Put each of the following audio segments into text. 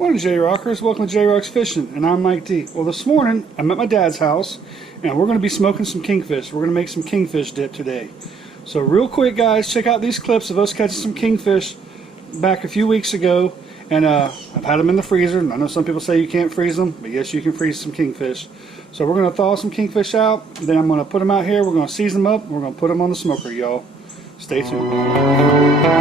Morning, Jettie Rockers. Welcome to Jettie Rocks Fishing, and I'm Mike D. Well, this morning I'm at my dad's house, and we're going to be smoking some kingfish. We're going to make some kingfish dip today. So real quick, guys, check out these clips of us catching some kingfish back a few weeks ago, and I've had them in the freezer. And I know some people say you can't freeze them, but yes, you can freeze some kingfish. So we're going to thaw some kingfish out, then I'm going to put them out here. We're going to season them up, and we're going to put them on the smoker, y'all. Stay tuned.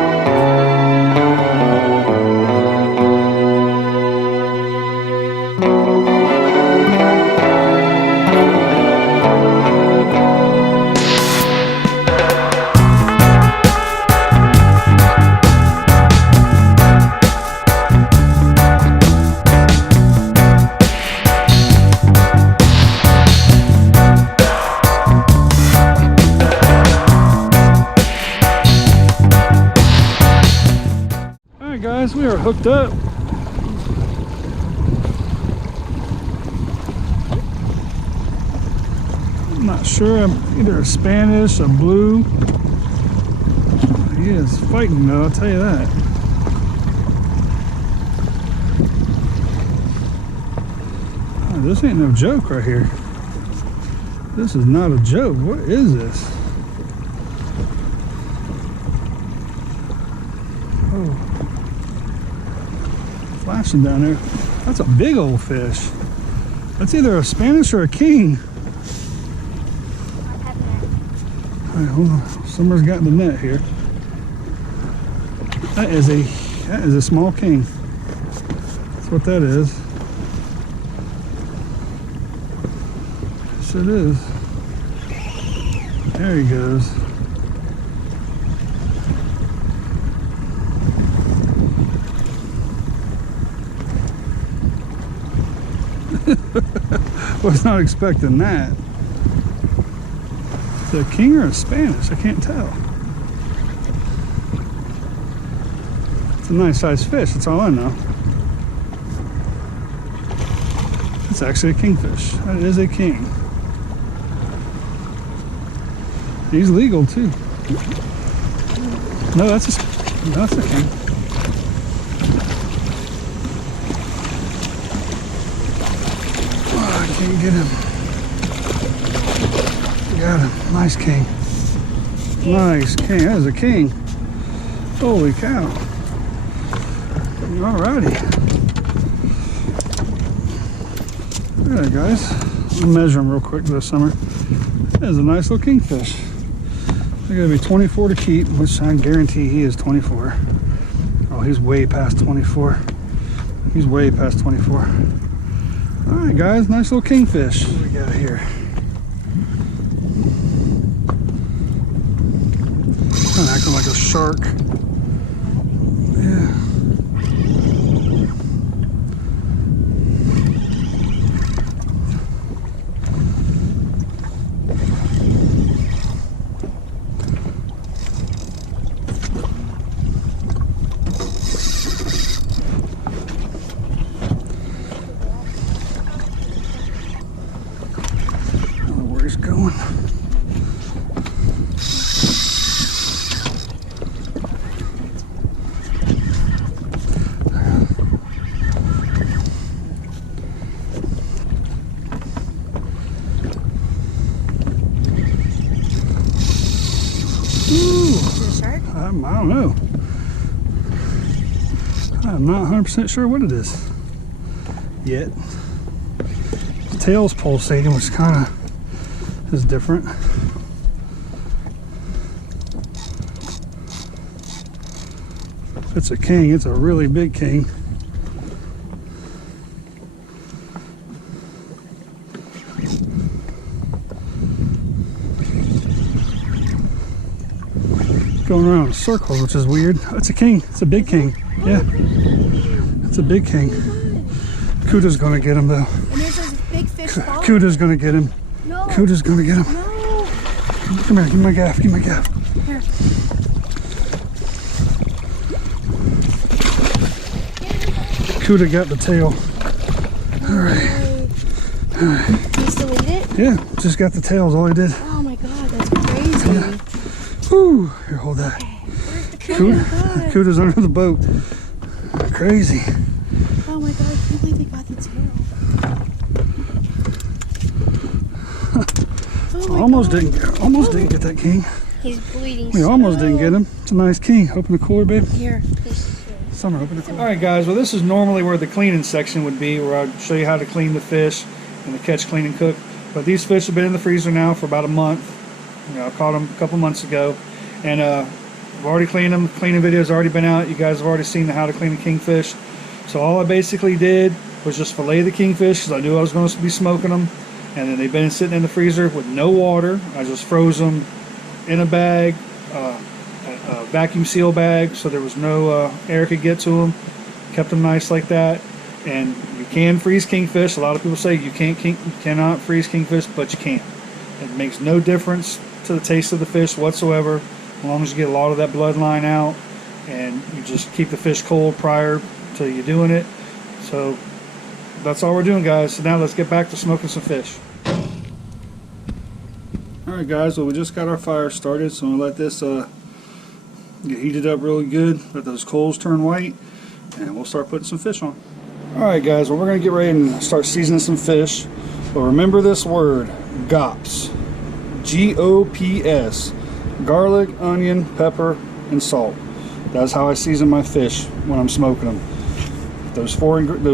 Guys, we are hooked up. I'm not sure, I'm either a Spanish, a blue. He is fighting though, I'll tell you that. Oh, this ain't no joke right here. This is not a joke. What is this? Oh. Flashing down there. That's a big old fish. That's either a Spanish or a king. Alright, hold on. Somebody's got the net here. That is a small king. That's what that is. Yes, it is. There he goes. Was not expecting that. Is it a king or a Spanish? I can't tell. It's a nice sized fish, that's all I know. It's actually a kingfish. That is a king. He's legal too. No, that's a king. Can't get him. Got him. Nice king. Nice king. That is a king. Holy cow. Alrighty. Alright, guys. I'll measure him real quick this summer. That is a nice little kingfish. They're going to be 24 to keep, which I guarantee he is 24. Oh, he's way past 24. He's way past 24. Alright guys, nice little kingfish. What do we got here? Kind of acting like a shark. Yeah. Going. Ooh. Is it a shark? I don't know. I'm not 100% sure what it is yet. The tail's pulsating, which kind of is different. If it's a king, it's a really big king. Going around in circles, which is weird. It's a king. It's a big king. Yeah. It's a big king. Kuda's gonna get him though. And there's those big fish. Kuda's gonna get him. No. Kuda's gonna get him. No. Come here, give me my gaff, give me my gaff. Here. Kuda got the tail. Alright. Alright. Can you still eat it? Yeah, just got the tails, all he did. Oh my god, that's crazy. Yeah. Whew. Here, hold that. Where's the Kuda's under the boat. Crazy. Oh Oh my god, I can't believe they got the tail. Oh my Almost god. didn't get that king. He's bleeding. We almost didn't get him. It's a nice king. Open the cooler, babe. Here. Summer, open the cooler. All right, guys. Well, this is normally where the cleaning section would be, where I'd show you how to clean the fish and the catch, clean, and cook. But these fish have been in the freezer now for about a month. You know, I caught them a couple months ago, and I've already cleaned them. Cleaning video's already been out. You guys have already seen how to clean a kingfish. So all I basically did was just fillet the kingfish because I knew I was going to be smoking them. And then they've been sitting in the freezer with no water. I just froze them in a bag, a vacuum seal bag, so there was no air could get to them. Kept them nice like that. And you can freeze kingfish. A lot of people say you cannot freeze kingfish, but you can. It makes no difference to the taste of the fish whatsoever, as long as you get a lot of that bloodline out, and you just keep the fish cold prior to you doing it. So that's all we're doing, guys. So now let's get back to smoking some fish. Alright guys, well we just got our fire started, so I'm going to let this get heated up really good, let those coals turn white, and we'll start putting some fish on. Alright guys, well we're going to get ready and start seasoning some fish, but remember this word, GOPS. G-O-P-S. Garlic, onion, pepper, and salt. That's how I season my fish when I'm smoking them. Those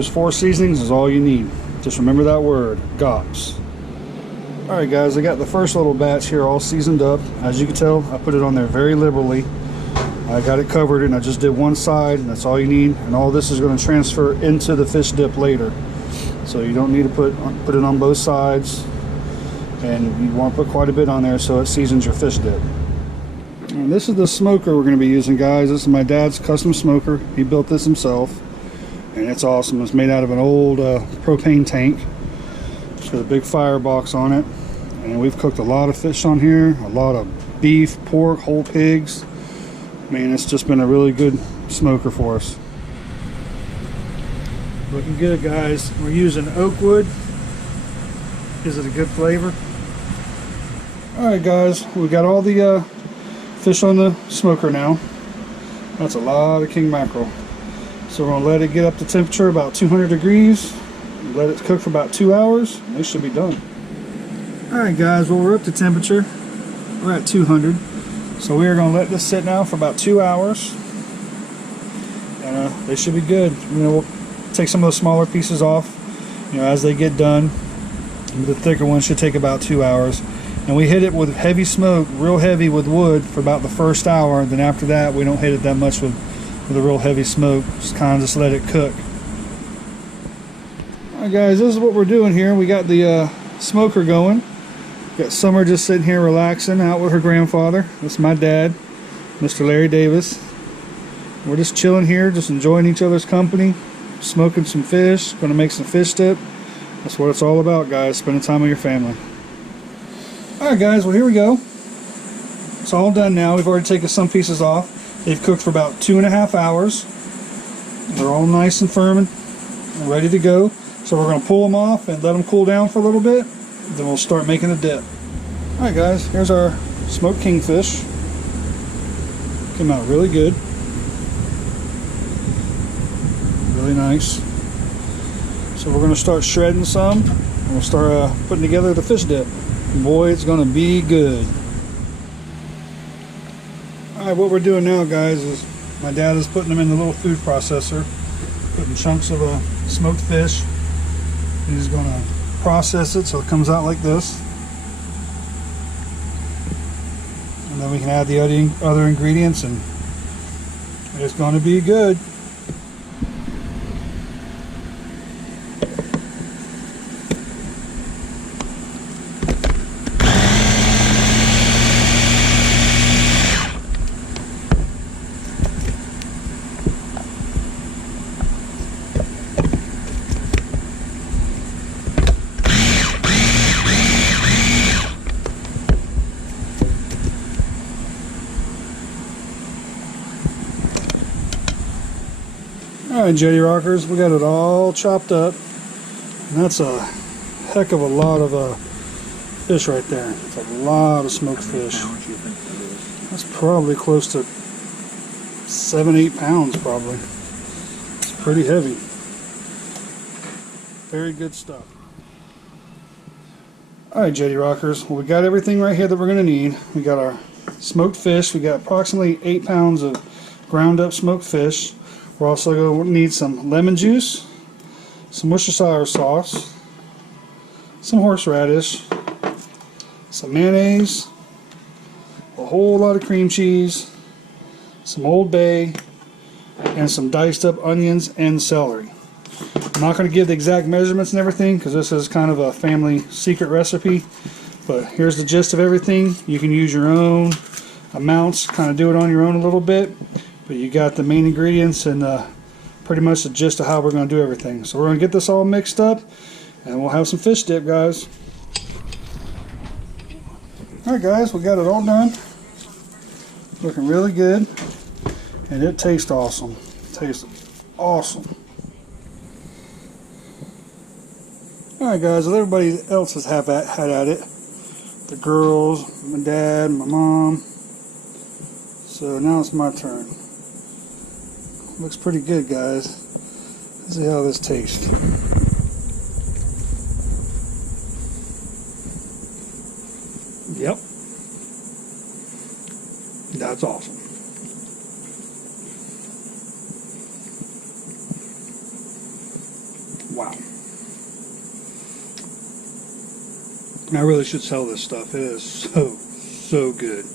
four seasonings is all you need. Just remember that word, GOPS. Alright guys, I got the first little batch here all seasoned up. As you can tell, I put it on there very liberally. I got it covered and I just did one side, and that's all you need. And all this is going to transfer into the fish dip later. So you don't need to put it on both sides. And you want to put quite a bit on there so it seasons your fish dip. And this is the smoker we're going to be using, guys. This is my dad's custom smoker. He built this himself. And it's awesome. It's made out of an old propane tank. It's got a big firebox on it. And we've cooked a lot of fish on here. A lot of beef, pork, whole pigs. I mean, it's just been a really good smoker for us. Looking good, guys. We're using oak wood. Is it a good flavor? Alright guys, we got all the fish on the smoker now. That's a lot of king mackerel. So we're going to let it get up to temperature about 200 degrees. Let it cook for about 2 hours. They should be done. Alright guys, well we're up to temperature. We're at 200. So we are going to let this sit now for about 2 hours. And they should be good. You know, we'll take some of the smaller pieces off, you know, as they get done. The thicker ones should take about 2 hours. And we hit it with heavy smoke, real heavy with wood for about the first hour. Then after that, we don't hit it that much with a real heavy smoke. Just kind of just let it cook. Alright guys, this is what we're doing here. We got the smoker going. Got Summer just sitting here relaxing out with her grandfather. That's my dad, Mr. Larry Davis. We're just chilling here, just enjoying each other's company, smoking some fish, going to make some fish dip. That's what it's all about, guys, spending time with your family. Alright guys, well here we go. It's all done now. We've already taken some pieces off. They've cooked for about 2.5 hours. They're all nice and firm and ready to go. So we're going to pull them off and let them cool down for a little bit. Then we'll start making the dip. Alright guys, here's our smoked kingfish. Came out really good. Really nice. So we're going to start shredding some, and we'll start putting together the fish dip. Boy, it's going to be good. Alright, what we're doing now, guys, is my dad is putting them in the little food processor, putting chunks of smoked fish. He's going to process it so it comes out like this. And then we can add the other ingredients, and it's going to be good. Alright, Jettie Rockers, we got it all chopped up. And that's a heck of a lot of fish right there. It's a lot of smoked fish. How much do you think that is? That's probably close to 7-8 pounds probably. It's pretty heavy. Very good stuff. Alright, Jettie Rockers, well, we got everything right here that we're going to need. We got our smoked fish. We got approximately 8 pounds of ground up smoked fish. We're also going to need some lemon juice, some Worcestershire sauce, some horseradish, some mayonnaise, a whole lot of cream cheese, some Old Bay, and some diced up onions and celery. I'm not going to give the exact measurements and everything because this is kind of a family secret recipe, but here's the gist of everything. You can use your own amounts, kind of do it on your own a little bit, but you got the main ingredients and pretty much the gist of how we're going to do everything. So we're going to get this all mixed up and we'll have some fish dip, guys. Alright guys, we got it all done. Looking really good, and it tastes awesome. It tastes awesome. Alright guys, well, everybody else has had at it. The girls, my dad, my mom. So now it's my turn. Looks pretty good, guys. Let's see how this tastes. Yep. That's awesome. Wow. I really should sell this stuff. It is so good.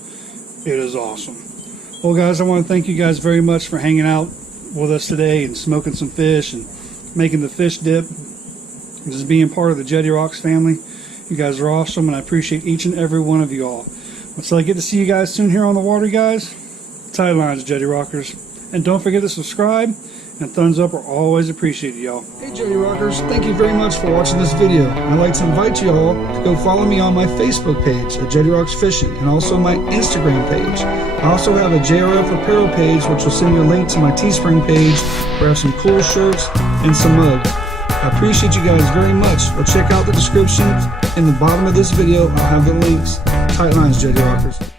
It is awesome. Well guys, I want to thank you guys very much for hanging out with us today and smoking some fish and making the fish dip. Just being part of the Jettie Rocks family. You guys are awesome and I appreciate each and every one of you all. Until I get to see you guys soon here on the water, guys, tight lines, Jettie Rockers. And don't forget to subscribe, and thumbs up are always appreciated, y'all. Hey Jettie Rockers, thank you very much for watching this video. I'd like to invite you all to go follow me on my Facebook page at Jettie Rocks Fishing and also my Instagram page. I also have a JRF apparel page which will send you a link to my Teespring page where I have some cool shirts and some mugs. I appreciate you guys very much. Well, check out the description in the bottom of this video. I'll have the links. Tight lines, Jettie Rockers.